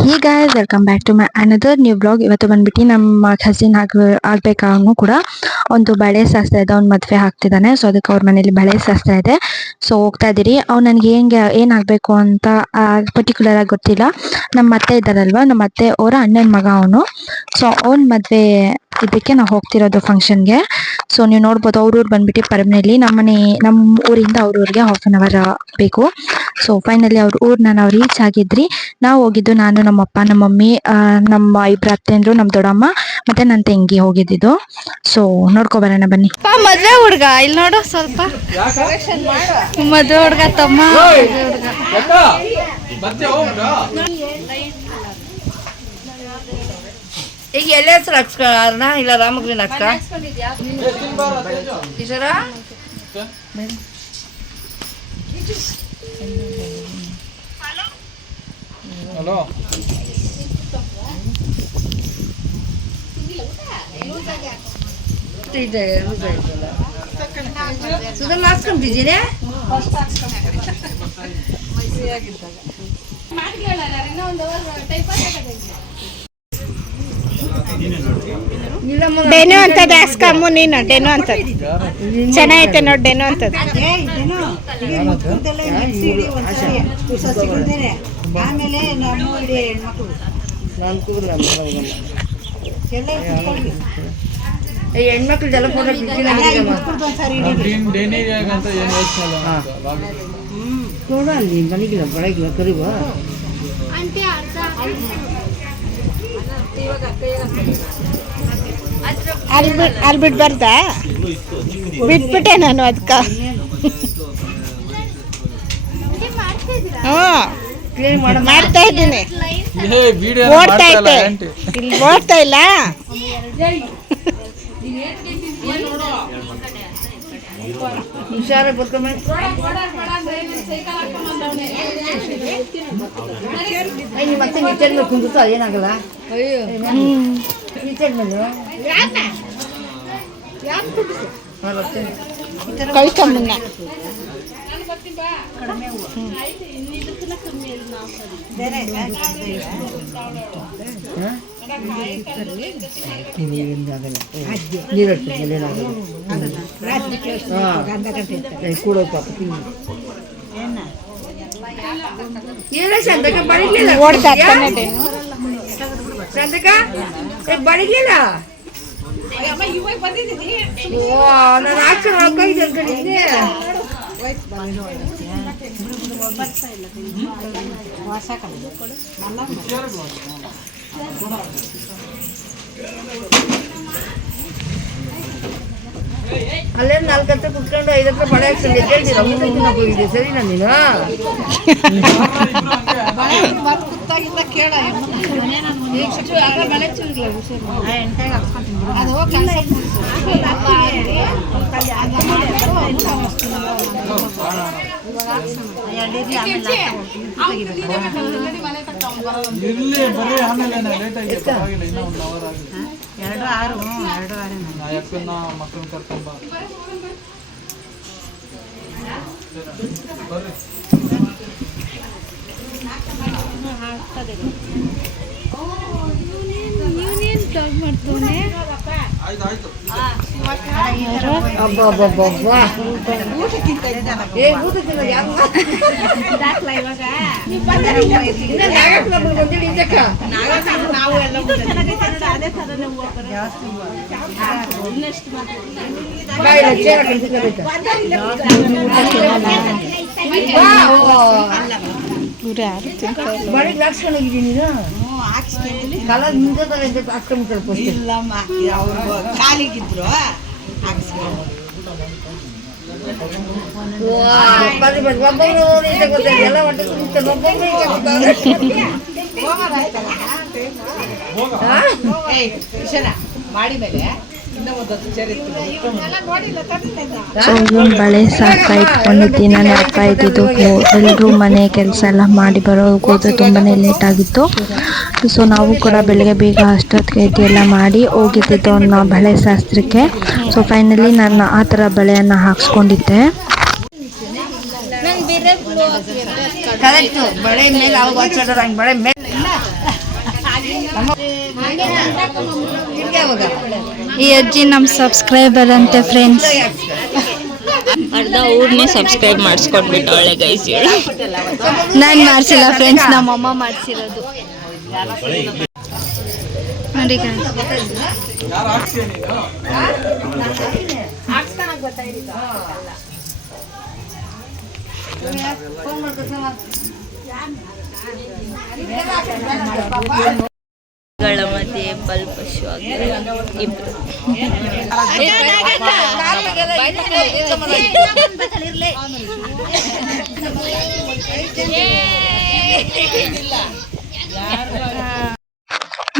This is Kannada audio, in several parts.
Hey guys, welcome back to my another new blog. ಇವತ್ತು ಬಂದ್ಬಿಟ್ಟು ನಮ್ಮ ಕಸಿನ್ ಆಗ್ಬೇಕಾದ್ನು ಕೂಡ ಒಂದು ಬಳೆ ಶಾಸ್ತ್ರ ಇದೆ. ಅವ್ನು ಮದುವೆ ಆಗ್ತಿದ್ದಾನೆ. ಸೊ ಅದಕ್ಕೆ ಅವ್ರ ಮನೇಲಿ ಬಳೆ ಶಾಸ್ತ್ರ ಇದೆ. ಸೊ ಹೋಗ್ತಾ ಇದ್ದೀರಿ. ಅವ್ನು ನನಗೆ ಏನಾಗಬೇಕು ಅಂತ ಪರ್ಟಿಕ್ಯುಲರ್ ಆಗಿ ಗೊತ್ತಿಲ್ಲ. ನಮ್ಮ ಅತ್ತೆ ಇದ್ದಾರಲ್ವ, ನಮ್ಮ ಅತ್ತೆ ಅವರ ಅಣ್ಣನ ಮಗ ಅವನು. ಸೊ ಅವ್ನ ಮದುವೆ ಇದಕ್ಕೆ ನಾವು ಹೋಗ್ತಿರೋದು ಫಂಕ್ಷನ್ಗೆ. ಸೊ ನೀವು ನೋಡ್ಬೋದು, ಅವ್ರೂರು ಬಂದ್ಬಿಟ್ಟು ಪರಮನೇಲಿ. ನಮ್ಮ ಊರಿಂದ ಅವ್ರೂರಿಗೆ ½ ಬೇಕು. ಸೊ ಫೈನಲಿ ಅವ್ರ ಊರ್ನ ನಾವು ರೀಚ್ ಆಗಿದ್ರಿ. ನಾವು ಹೋಗಿದ್ದು ನಾನು, ನಮ್ಮಪ್ಪ, ನಮ್ಮ ಮಮ್ಮಿ, ನಮ್ಮ ಇಬ್ಬರು ಅತ್ತೆಂದ್ರು, ನಮ್ಮ ದೊಡ್ಡಮ್ಮ ಮತ್ತೆ ನನ್ನ ತಂಗಿ ಹೋಗಿದ್ದು. ಸೊ ನೋಡ್ಕೊಬರೋಣ ಬನ್ನಿ. ಮದ್ವೆ ಹುಡ್ಗ ಇಲ್ಲಿ ನೋಡು, ಸ್ವಲ್ಪ ಮದ್ವೆ ಹುಡ್ಗ ತಮ್ಮ. ಈಗ ಎಲ್ಲ ಹೆಸರು ಹಾಕ್ಸ್ಕೊಳ್ಳ ಇಲ್ಲ ರಾಮಗ್ರೀನ್ ಹಾಕ್ಸ ಈಶ್ವರ. ಹಲೋ, ಸುಧನ್ ಹಾಕ್ಸ್ಕೊಂತಿದ್ದೀನಿ. ಡೆನು ಅಂತದ್ದು ಹಾಕ್ಸ್ಕಮ್ಮು ನೀನು. ಡೆನು ಅಂತದ್ದು ಚೆನ್ನಾಗೈತೆ ನೋಡಿ. ಡೆನು ಅಂತದ್ದು ಆಮೇಲೆ ಹೆಣ್ಮಕ್ಳದೆಲ್ಲ ಫೋಟೋ ನೋಡ ಅಲ್ಲಿ ಮನೆಗಿಲ್ಲ ಬೆಳಗಿಲ್ಲ ಕರಿವ ಅಲ್ಲಿ ಬಿಡ್ಬಾರ್ದ? ಬಿಟ್ಬಿಟ್ಟೆ ನಾನು ಅದಕ್ಕೆ. ಹ್ಞೂ ಮಾಡ್ತಾ ಇದ್ದೀನಿ. ಓಡ್ತಾ ಐತೆ ಇಲ್ಲಿ, ಓಡ್ತಾ ಇಲ್ಲ. ಹುಷಾರ ಬರ್ಕೊಂಬ. ಮತ್ತೆ ನಿಚ್ಚಲ್ ಮೇಲೆ ಕುಂದಿತ್ತು ಅದೇನಾಗಲ್ಲ. ನಿಚ್ಚಲ್ ಮೇಲೆ ಕಳ್ಕೊಂಬನ್ನ ಓಡ್ತಾ ಚಂದ್ರಕ ಬಡಿಲಿಲ್ಲ. ನಾನು ಆಚೆ ಹಾಕಿದ್ದೆ ಕಡೆಗೆ. ಅಲ್ಲೇ 4 ಹತ್ರ ಕುತ್ಕೊಂಡು 5 ಹತ್ರ ಬಳೆ ಹಾಕ್ಕೊಂಡು ಎದ್ದೇಳ್ತೀರ. ಹೋಗಿದ್ದೆ ಸರಿನಾ ನೀನು? ಮಕ್ಕಳನ್ನ ಕರ್ಕೊಂಬ. ಬಳಿ ಹಾಕ್ಸ್ಕೊಂಡೋಗಿದ್ದೀನಿ ಕಲರ್ ನಿಂತ ಹಾಕ್ಸ್ಕೊಂಡ್ಬಿಡ್ತಾರೆ. ಕಾಲಿಗಿದ್ರು ಎಲ್ಲ ಹೊಟ್ಟೆ ಮಾಡಿ ಮೇಲೆ ಸೊ ಇವನ್ ಬಳೆ ಶಾಸ್ತ್ರ ಇಟ್ಕೊಂಡಿದ್ದಿ. ನಾನು ಅಪ್ಪ ಇದ್ದಿದ್ದು ಎಲ್ಲರೂ ಮನೆ ಕೆಲಸ ಎಲ್ಲ ಮಾಡಿ ಬರೋಗೋದು ತುಂಬಾನೇ ಲೇಟ್ ಆಗಿತ್ತು. ಸೊ ನಾವು ಕೂಡ ಬೆಳಗ್ಗೆ ಬೇಗ ಅಷ್ಟೊತ್ತಿಗೆ ಎದ್ದು ಎಲ್ಲ ಮಾಡಿ ಹೋಗಿದ್ದಿದ್ದು ಅನ್ನೋ ಬಳೆ ಶಾಸ್ತ್ರಕ್ಕೆ. ಸೊ ಫೈನಲಿ ನಾನು ಆ ಥರ ಬಳೆಯನ್ನು ಹಾಕ್ಸ್ಕೊಂಡಿದ್ದೆ. ಕರೆಕ್ಟು ಬಳೆ ಮೇಲೆ ಅವಾಗ ಬಳೆ ಮೇಲೆ ತಿರ್ಗಾ ಮಗ ಈ ಅಜ್ಜಿ ನಮ್ಮ ಸಬ್ಸ್ಕ್ರೈಬರ್ ಅಂತೆ ಫ್ರೆಂಡ್ಸ್. ಅರ್ಧ ಊರ್ನೇ ಸಬ್ಸ್ಕ್ರೈಬ್ ಮಾಡಿಸ್ಕೊಟ್ಬಿಟ್ಟವಳೆ ಗೈಸ್. ನಾನು ಮಾಡಿಸಿಲ್ಲ ಫ್ರೆಂಡ್ಸ್, ನಮ್ಮಮ್ಮ ಮಾಡಿಸಿರೋದು ನೋಡಿ guys. ಯಾರು ಹಾಕ್ತೀಯ ನೀನು? ಫೋನ್ ಮಾಡ್ಕೊಸಮ್ಮ. ಗಳ ಮಧ್ಯೆ ಬಲ್ಬ್ ಶೋ ಆಗಿದೆ ಇಬ್ರು.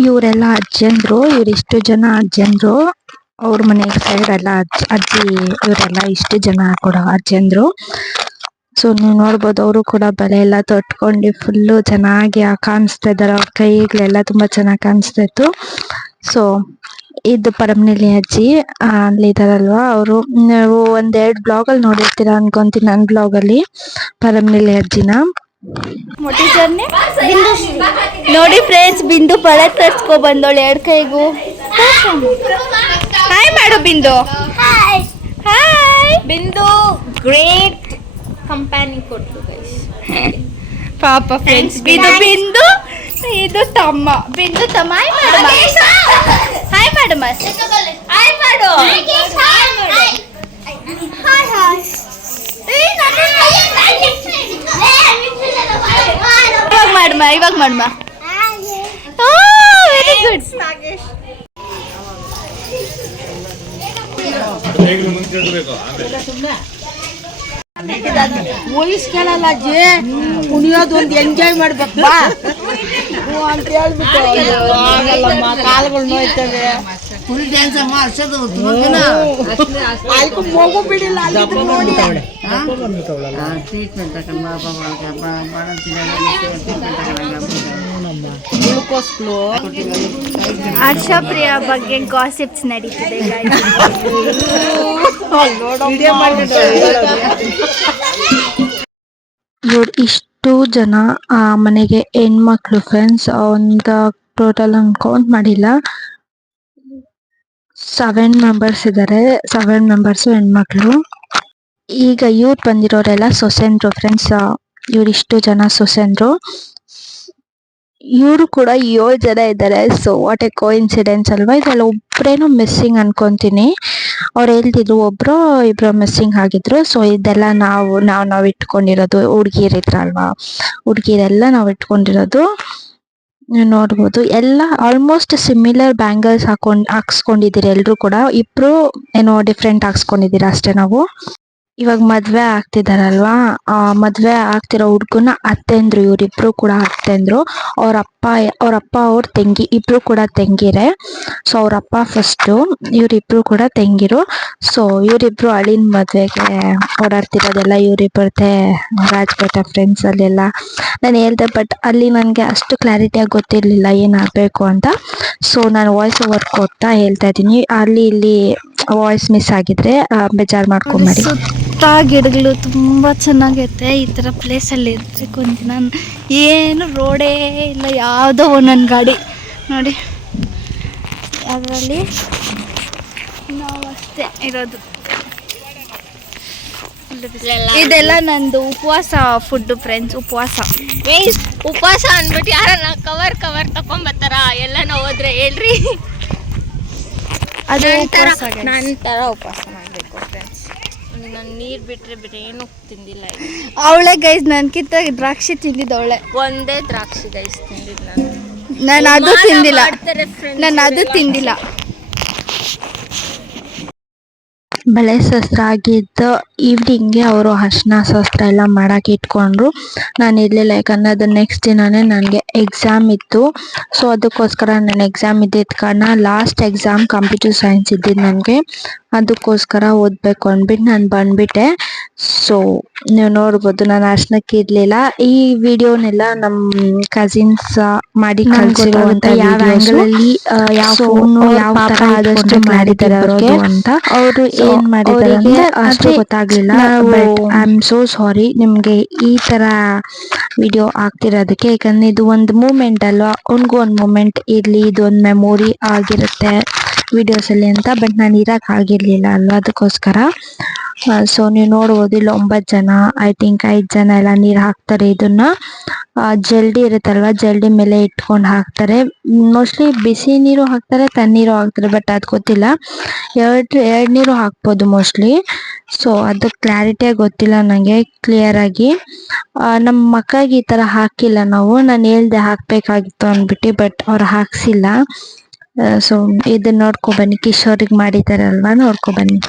ಇವರೆಲ್ಲ ಅಜ್ಜಂದ್ರು, ಇವರಿಷ್ಟು ಜನ ಅಜ್ಜಂದ್ರು. ಅವ್ರ ಮನೆ ಸೈಡ್ ಎಲ್ಲ ಅಜ್ಜಿ ಇವರೆಲ್ಲ ಇಷ್ಟು ಜನ ಕೂಡ ಅಜ್ಜಂದ್ರು. ಸೊ ನೀವು ನೋಡ್ಬೋದು, ಅವರು ಕೂಡ ಬಳೆ ಎಲ್ಲ ತೊಟ್ಕೊಂಡು ಫುಲ್ಲು ಚೆನ್ನಾಗಿ ಕಾಣಿಸ್ತಾ ಇದ್ದಾರೆ. ಅವ್ರ ಕೈಗಳೆಲ್ಲ ತುಂಬಾ ಚೆನ್ನಾಗಿ ಕಾಣಿಸ್ತಾ ಇತ್ತು. ಸೊ ಇದು ಪರಮನೆಲಿ ಅಜ್ಜಿ ಅಲ್ಲಿ ಇದಾರಲ್ವಾ ಅವರು. ನೀವು ಒಂದೆರಡು ಬ್ಲಾಗ್ ಅಲ್ಲಿ ನೋಡಿರ್ತೀರಾ ಅನ್ಕೊಂತೀನಿ, ನನ್ನ ಬ್ಲಾಗ್ ಅಲ್ಲಿ ಪರಮನೆಲಿ ಅಜ್ಜಿನ. ನೋಡಿ ಫ್ರೆಂಡ್ಸ್, ಬಿಂದು ಬಳೆ ತರ್ಸ್ಕೊ ಬಂದೋಳು 2 ಕೈಗೂ. ಹಾಯ್ ಮಾಡು ಬಿಂದು. ಹಾಯ್ ಬಿಂದು ಗ್ರೇಟ್ ಕಂಪ್ಯಾನಿ ಕೊಟ್ಟು ಗೈಸ್. ಪಾಪ ಫ್ರೆಂಡ್ಸ್, ಬಿಂದು ಇದು ತಮ್ಮ, ಬಿಂದು ತಮ್ಮ. ಹಾಯ್ ಮಾಡು ಮಸ್, ಹಾಯ್ ಮಾಡು. ಇವಾಗ ಮಾಡಮ್ಮ. Very good. ವಯಸ್ಕೇಳಲ್ಲ ಅಜ್ಜಿ, ಕುಣಿಯೋದು ಒಂದು ಎಂಜಾಯ್ ಮಾಡ್ಬೇಕು ಬಾ ಅಂತ ಹೇಳ್ಬಿಟ್ಟು ಕಾಲುಗಳು ನೋಯ್ತವೆ. ಫುಲ್ ಡ್ಯಾನ್ಸ್ ಅಮ್ಮ ಅರ್ಷದ ಮಗು ಬಿಡಿಲ್ಲ. ಟ್ರೀಟ್ಮೆಂಟ್ ತಗೊಂಡು ಹರ್ಷಪ್ರಿಯ ಬಗ್ಗೆ ಗಾಸಿಪ್ಸ್ ನಡೀತಿದೆ. ಇವ್ರು ಇಷ್ಟು ಜನ ಮನೆಗೆ ಹೆಣ್ಮಕ್ಳು ಫ್ರೆಂಡ್ಸ್. ಒಂದು ಟೋಟಲ್ ಕೌಂಟ್ ಮಾಡಿಲ್ಲ, 7 ಮೆಂಬರ್ಸ್ ಇದ್ದಾರೆ. 7 ಮೆಂಬರ್ಸು ಹೆಣ್ಮಕ್ಳು. ಈಗ ಇವ್ರು ಬಂದಿರೋರೆಲ್ಲ ಸೊಸೆಂದ್ರು ಫ್ರೆಂಡ್ಸ್. ಇವ್ರಿಷ್ಟು ಜನ ಸೊಸೆಂದ್ರು. ಇವರು ಕೂಡ 7 ಜನ ಇದ್ದಾರೆ. ಸೊ ವಾಟ್ ಎ ಕೋಇನ್ಸಿಡೆನ್ಸ್ ಅಲ್ವಾ. ಇದ್ರಲ್ಲಿ ಒಬ್ರೇನೋ ಮಿಸ್ಸಿಂಗ್ ಅನ್ಕೊಂತೀನಿ. ಅವ್ರು ಹೇಳ್ತಿದ್ರು ಒಬ್ರು ಇಬ್ರು ಮಿಸ್ಸಿಂಗ್ ಆಗಿದ್ರು. ಸೊ ಇದೆಲ್ಲ ನಾವು ಇಟ್ಕೊಂಡಿರೋದು. ಹುಡ್ಗಿರಿದ್ರಲ್ವಾ, ಹುಡ್ಗಿರೆಲ್ಲ ನಾವು ಇಟ್ಕೊಂಡಿರೋದು. ನೀವು ನೋಡ್ಬೋದು ಎಲ್ಲ ಆಲ್ಮೋಸ್ಟ್ ಸಿಮಿಲರ್ ಬ್ಯಾಂಗಲ್ಸ್ ಹಾಕ್ಸ್ಕೊಂಡಿದ್ದೀರಿ ಎಲ್ರು ಕೂಡ. ಇಬ್ರು ಏನೋ ಡಿಫ್ರೆಂಟ್ ಹಾಕ್ಸ್ಕೊಂಡಿದ್ದೀರಾ ಅಷ್ಟೇ. ನಾವು ಇವಾಗ ಮದ್ವೆ ಆಗ್ತಿದಾರಲ್ವಾ, ಮದ್ವೆ ಆಗ್ತಿರೋ ಹುಡ್ಗನ ಅತ್ತೆಂದ್ರು. ಇವ್ರಿಬ್ರು ಕೂಡ ಅತ್ತೆಂದ್ರು. ಅವ್ರಪ್ಪ ಅವ್ರ ತಂಗಿ ಇಬ್ರು ಕೂಡ ತಂಗಿರೆ. ಸೊ ಅವ್ರಪ್ಪ ಫಸ್ಟು, ಇವ್ರಿಬ್ರು ಕೂಡ ತಂಗಿರು. ಸೊ ಇವರಿಬ್ರು ಅಳಿನ ಮದ್ವೆಗೆ ಓಡಾಡ್ತಿರೋದೆಲ್ಲ ಇವರಿಬ್ಬರದೇ ರಾಜಪೇಟೆ ಫ್ರೆಂಡ್ಸ್ ಅಲ್ಲೆಲ್ಲ ನಾನು ಹೇಳ್ದೆ. ಬಟ್ ಅಲ್ಲಿ ನನಗೆ ಅಷ್ಟು ಕ್ಲಾರಿಟಿಯಾಗಿ ಗೊತ್ತಿರಲಿಲ್ಲ ಏನಾಗಬೇಕು ಅಂತ. ಸೊ ನಾನು ವಾಯ್ಸ್ ಓವರ್ ಕೊಡ್ತಾ ಹೇಳ್ತಾ ಇದ್ದೀನಿ. ಅಲ್ಲಿ ಇಲ್ಲಿ ವಾಯ್ಸ್ ಮಿಸ್ ಆಗಿದ್ರೆ ಬೇಜಾರು ಮಾಡ್ಕೊಂಬೇಡಿ. ಸುತ್ತ ಗಿಡಗಳು ತುಂಬ ಚೆನ್ನಾಗೈತೆ. ಈ ಥರ ಪ್ಲೇಸಲ್ಲಿ ಇರಬೇಕು ಅಂತ ನಾನು. ಏನು ರೋಡೇ ಇಲ್ಲ, ಯಾವುದೋ ಒಂದೊಂದು ಗಾಡಿ ನೋಡಿ. ಅದರಲ್ಲಿ ನಾವು ಅಷ್ಟೇ ಇರೋದು. ಇದೆಲ್ಲ ನಂದು ಉಪವಾಸ ಫುಡ್ ಫ್ರೆಂಡ್ಸ್. ಉಪವಾಸ ಅಂದ್ಬಿಟ್ಟು ಯಾರನ್ನ ಕವರ್ ತಕೊಂಬತ್ತಾರ ಎಲ್ಲ ಹೋದ್ರೆ ಹೇಳ್ರಿ. ಅದು ನಂತರ ಉಪವಾಸ ಮಾಡಬೇಕು ಫ್ರೆಂಡ್ಸ್. ನಾನು ನೀರು ಬಿಟ್ಟರೆ ಏನು ತಿಂದಿಲ್ಲ. ಅವಳೆ ಗೈಸ್ ನನ್ಕಿಂತ ದ್ರಾಕ್ಷಿ ತಿಂದಿದ್ದು ಅವಳೆ. ಒಂದೇ ದ್ರಾಕ್ಷಿ ಗೈಸ್ ತಿಂದಿದ್ದು ನಾನು ಅದು ತಿಂದಿಲ್ಲ. ಬಳೆ ಶಾಸ್ತ್ರ ಆಗಿದ್ದು ಈವ್ನಿಂಗ್ಗೆ ಅವರು ಅರ್ಶಿನ ಶಾಸ್ತ್ರ ಎಲ್ಲ ಮಾಡಕ್ಕೆ ಇಟ್ಕೊಂಡ್ರು. ನಾನು ಇರಲಿಲ್ಲ, ಯಾಕಂದರೆ ಅದು ನೆಕ್ಸ್ಟ್ ದಿನವೇ ನನಗೆ ಎಕ್ಸಾಮ್ ಇತ್ತು. ಸೊ ಅದಕ್ಕೋಸ್ಕರ ನಾನು ಎಕ್ಸಾಮ್ ಇದ್ದಿದ್ದ ಕಾರಣ, ಲಾಸ್ಟ್ ಎಕ್ಸಾಮ್ ಕಂಪ್ಯೂಟರ್ ಸೈನ್ಸ್ ಇದ್ದಿದ್ದು ನನಗೆ, ಅದಕ್ಕೋಸ್ಕರ ಓದಬೇಕು ಅಂದ್ಬಿಟ್ಟು ನಾನು ಬಂದ್ಬಿಟ್ಟೆ. ಸೊ ನೀವು ನೋಡ್ಬೋದು ನಾನು ಅರ್ಶನಕ್ಕೆ ಇರಲಿಲ್ಲ. ಈ ವಿಡಿಯೋನೆಲ್ಲ ನಮ್ಮ ಕಸಿನ್ಸ್ ಮಾಡಿ ಕಳಿಸಿರುವಂಥ ಯಾವ ಆ್ಯಂಗಲಲ್ಲಿ ಯಾವ ಫೋನು ಯಾವ ಥರ ಆದಷ್ಟು ಮಾಡಿದ್ದಾರೆ ಅವ್ರಿಗೆ ಅಂತ. ಅವರು ಏನ್ ಮಾಡಿದ್ದಾರೆ ಅಂದ್ರೆ ಅಷ್ಟೇ ಗೊತ್ತಾಗ್ಲಿಲ್ಲ. But I am so sorry ನಿಮ್ಗೆ ಈ ತರ ವಿಡಿಯೋ ಆಗ್ತಿರೋದಕ್ಕೆ, ಯಾಕಂದ್ರೆ ಇದು ಒಂದು ಮೂಮೆಂಟ್ ಅಲ್ವಾ, ಅವ್ನಿಗೂ ಒಂದು ಮೂಮೆಂಟ್ ಇರ್ಲಿ, ಇದು ಒಂದು ಮೆಮೊರಿ ಆಗಿರುತ್ತೆ ವಿಡಿಯೋಸ್ ಅಲ್ಲಿ ಅಂತ. ಬಟ್ ನಾನು ಇರಕ್ ಆಗಿರ್ಲಿಲ್ಲ ಅಲ್ವಾ, ಅದಕ್ಕೋಸ್ಕರ. ಸೊ ನೀವು ನೋಡ್ಬೋದು ಇಲ್ಲಿ 9 ಜನ, ಐ ಥಿಂಕ್ 5 ಜನ ಎಲ್ಲ ನೀರ್ ಹಾಕ್ತಾರೆ. ಇದನ್ನ ಜಲ್ಡಿ ಇರುತ್ತಲ್ವಾ, ಜಲ್ಡಿ ಮೇಲೆ ಇಟ್ಕೊಂಡು ಹಾಕ್ತಾರೆ. ಮೋಸ್ಟ್ಲಿ ಬಿಸಿ ನೀರು ಹಾಕ್ತಾರೆ, ತಣ್ಣೀರು ಹಾಕ್ತಾರೆ, ಬಟ್ ಅದ್ ಗೊತ್ತಿಲ್ಲ. ಎರಡ್ ನೀರು ಹಾಕ್ಬೋದು ಮೋಸ್ಟ್ಲಿ. ಸೊ ಅದು ಕ್ಲಾರಿಟಿಯಾಗಿ ಗೊತ್ತಿಲ್ಲ ನಂಗೆ ಕ್ಲಿಯರ್ ಆಗಿ. ನಮ್ಮ ಮಕ್ಕಳಿಗೆ ಈ ತರ ಹಾಕಿಲ್ಲ ನಾವು. ನಾನು ಹೇಳ್ದೆ ಹಾಕ್ಬೇಕಾಗಿತ್ತು ಅಂದ್ಬಿಟ್ಟು, ಬಟ್ ಅವ್ರು ಹಾಕ್ಸಿಲ್ಲ. ಸೊ ಇದನ್ನ ನೋಡ್ಕೊ ಬನ್ನಿ, ಕಿಶೋರಿಗೆ ಮಾಡಿದಾರಲ್ವಾ, ನೋಡ್ಕೊ ಬನ್ನಿ.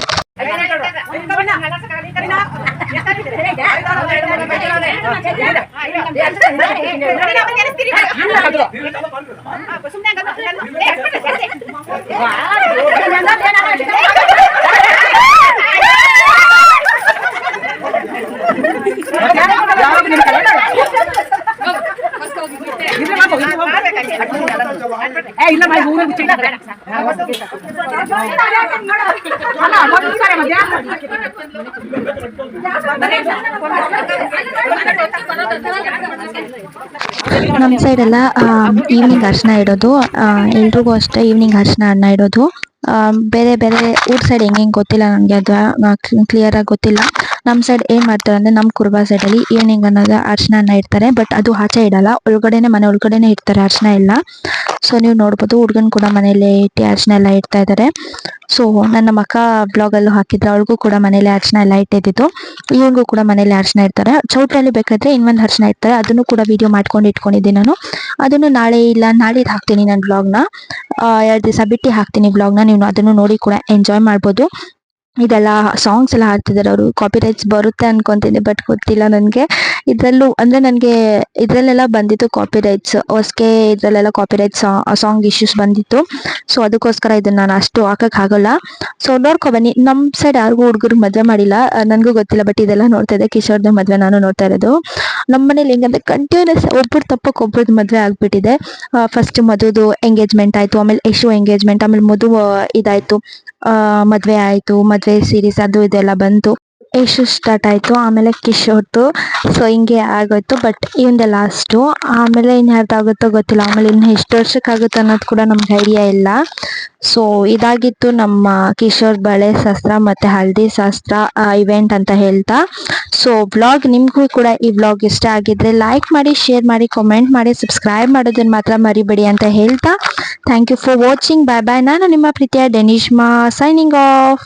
ನಮ್ ಸೈಡ್ ಎಲ್ಲ ಈವ್ನಿಂಗ್ ಅರ್ಶನ ಇಡೋದು, ಎಲ್ರಿಗೂ ಅಷ್ಟೇ ಈವ್ನಿಂಗ್ ಅರ್ಶನ ಇಡೋದು. ಬೇರೆ ಬೇರೆ ಊರ್ ಸೈಡ್ ಹೆಂಗ್ ಗೊತ್ತಿಲ್ಲ ನಂಗೆ, ಅದು ಕ್ಲಿಯರ್ ಆಗಿ ಗೊತ್ತಿಲ್ಲ. ನಮ್ ಸೈಡ್ ಏನ್ ಮಾಡ್ತಾರೆ ಅಂದ್ರೆ, ನಮ್ ಕುರುಬಾ ಸೈಡ್ ಅಲ್ಲಿ ಈವ್ನಿಂಗ್ ಅನ್ನೋದು ಅರ್ಶನ ಇಡ್ತಾರೆ. ಬಟ್ ಅದು ಆಚೆ ಇಡಲ್ಲ, ಮನೆ ಒಳಗಡೆನೆ ಇಡ್ತಾರೆ ಅರ್ಶನ ಎಲ್ಲ. ಸೊ ನೀವು ನೋಡ್ಬೋದು, ಹುಡ್ಗನ್ ಕೂಡ ಮನೇಲಿ ಇಟ್ಟು ಅರ್ಶನ ಎಲ್ಲ ಇಡ್ತಾ ಇದಾರೆ. ಸೊ ನನ್ನ ಮಕ್ಕ ಬ್ಲಾಗ್ ಅಲ್ಲೂ ಹಾಕಿದ್ರೆ, ಅವಳಿಗೂ ಕೂಡ ಮನೇಲಿ ಅರ್ಶನ ಎಲ್ಲ ಇಟ್ಟಿದ್ದು. ಇವನಿಗೂ ಕೂಡ ಮನೇಲಿ ಅರ್ಶನ ಇಡ್ತಾರೆ. ಚೌಟ್ರಲ್ಲಿ ಬೇಕಾದ್ರೆ ಇನ್ನೊಂದು ಅರ್ಶನ ಇಡ್ತಾರೆ, ಅದನ್ನು ಕೂಡ ವಿಡಿಯೋ ಮಾಡ್ಕೊಂಡು ಇಟ್ಕೊಂಡಿದ್ದೀನಿ ನಾನು. ಅದನ್ನು ನಾಳೆ ಇಲ್ಲ ನಾಳಿದ್ದು ಹಾಕ್ತೀನಿ ನನ್ನ ಬ್ಲಾಗ್ನ. 2 ದಿವಸ ಬಿಟ್ಟು ಹಾಕ್ತೀನಿ ಬ್ಲಾಗ್ನ. ನೀವು ಅದನ್ನು ನೋಡಿ ಕೂಡ ಎಂಜಾಯ್ ಮಾಡ್ಬೋದು. ಇದೆಲ್ಲ ಸಾಂಗ್ಸ್ ಎಲ್ಲ ಹಾಡ್ತಿದ್ದಾರೆ ಅವರು. ಕಾಪಿರೈಟ್ಸ್ ಬರುತ್ತೆ ಅನ್ಕೊಂತೀನಿ, ಬಟ್ ಗೊತ್ತಿಲ್ಲ ನನಗೆ. ಇದ್ರಲ್ಲೂ ಅಂದ್ರೆ ನನಗೆ ಇದ್ರಲ್ಲೆಲ್ಲ ಬಂದಿತ್ತು ಕಾಪಿರೈಟ್ಸ್, ಹೊಸಗೆ ಇದ್ರಲ್ಲೆಲ್ಲ ಕಾಪಿರೈಟ್ಸ್ ಸಾಂಗ್ ಇಶ್ಯೂಸ್ ಬಂದಿತ್ತು. ಸೊ ಅದಕ್ಕೋಸ್ಕರ ಇದನ್ನ ನಾನು ಅಷ್ಟು ಹಾಕಕ್ ಆಗಲ್ಲ. ಸೊ ನೋಡ್ಕೊ ಬನ್ನಿ. ನಮ್ ಸೈಡ್ ಯಾರಿಗೂ ಹುಡುಗರು ಮದ್ವೆ ಮಾಡಿಲ್ಲ, ನನಗೂ ಗೊತ್ತಿಲ್ಲ. ಬಟ್ ಇದೆಲ್ಲ ನೋಡ್ತಾ ಇದ್ದೆ, ಕಿಶೋರ್ದು ಮದ್ವೆ ನಾನು ನೋಡ್ತಾ ಇರೋದು. ನಮ್ಮ ಮನೇಲಿ ಹೆಂಗಂದ್ರೆ ಕಂಟಿನ್ಯೂಸ್ ಒಬ್ರು ತಪ್ಪಕ್ಕೆ ಒಬ್ರದ್ದು ಮದ್ವೆ ಆಗ್ಬಿಟ್ಟಿದೆ. ಫಸ್ಟ್ ಮಧುದು ಎಂಗೇಜ್ಮೆಂಟ್ ಆಯ್ತು, ಆಮೇಲೆ ಯಶು ಎಂಗೇಜ್ಮೆಂಟ್, ಆಮೇಲೆ ಮಧು ಇದಾಯ್ತು, ಮದ್ವೆ ಆಯ್ತು, ಮದ್ವೆ ಸೀರೀಸ್ ಅದು ಇದೆಲ್ಲ ಬಂತು. ಯಶು ಸ್ಟಾರ್ಟ್ ಆಯ್ತು, ಆಮೇಲೆ ಕಿಶೋರ್ದು. ಸೊ ಹಿಂಗೆ ಆಗೋಯ್ತು. ಬಟ್ ಇವಂದೇ ಲಾಸ್ಟು. ಆಮೇಲೆ ಇನ್ಯಾರ್ದಾಗುತ್ತೋ ಗೊತ್ತಿಲ್ಲ. ಆಮೇಲೆ ಇನ್ನು ಎಷ್ಟು ವರ್ಷಕ್ಕಾಗುತ್ತೆ ಅನ್ನೋದು ಕೂಡ ನಮ್ಗೆ ಐಡಿಯಾ ಇಲ್ಲ. ಸೊ ಇದಾಗಿತ್ತು ನಮ್ಮ ಕಿಶೋರ್ ಬಳೆ ಶಾಸ್ತ್ರ ಮತ್ತೆ ಹಲ್ದಿ ಶಾಸ್ತ್ರ ಇವೆಂಟ್ ಅಂತ ಹೇಳ್ತಾ. ಸೊ ಬ್ಲಾಗ್ ನಿಮ್ಗೂ ಕೂಡ ಈ ಬ್ಲಾಗ್ ಇಷ್ಟ ಆಗಿದ್ರೆ ಲೈಕ್ ಮಾಡಿ, ಶೇರ್ ಮಾಡಿ, ಕಾಮೆಂಟ್ ಮಾಡಿ, ಸಬ್ಸ್ಕ್ರೈಬ್ ಮಾಡೋದನ್ನ ಮಾತ್ರ ಮರಿಬೇಡಿ ಅಂತ ಹೇಳ್ತಾ ಥ್ಯಾಂಕ್ ಯು ಫಾರ್ ವಾಚಿಂಗ್. ಬಾಯ್ ಬಾಯ್. ನಾನು ನಿಮ್ಮ ಪ್ರೀತಿಯ ಡೆನಿಶ್ಮಾ, ಸೈನಿಂಗ್ ಆಫ್.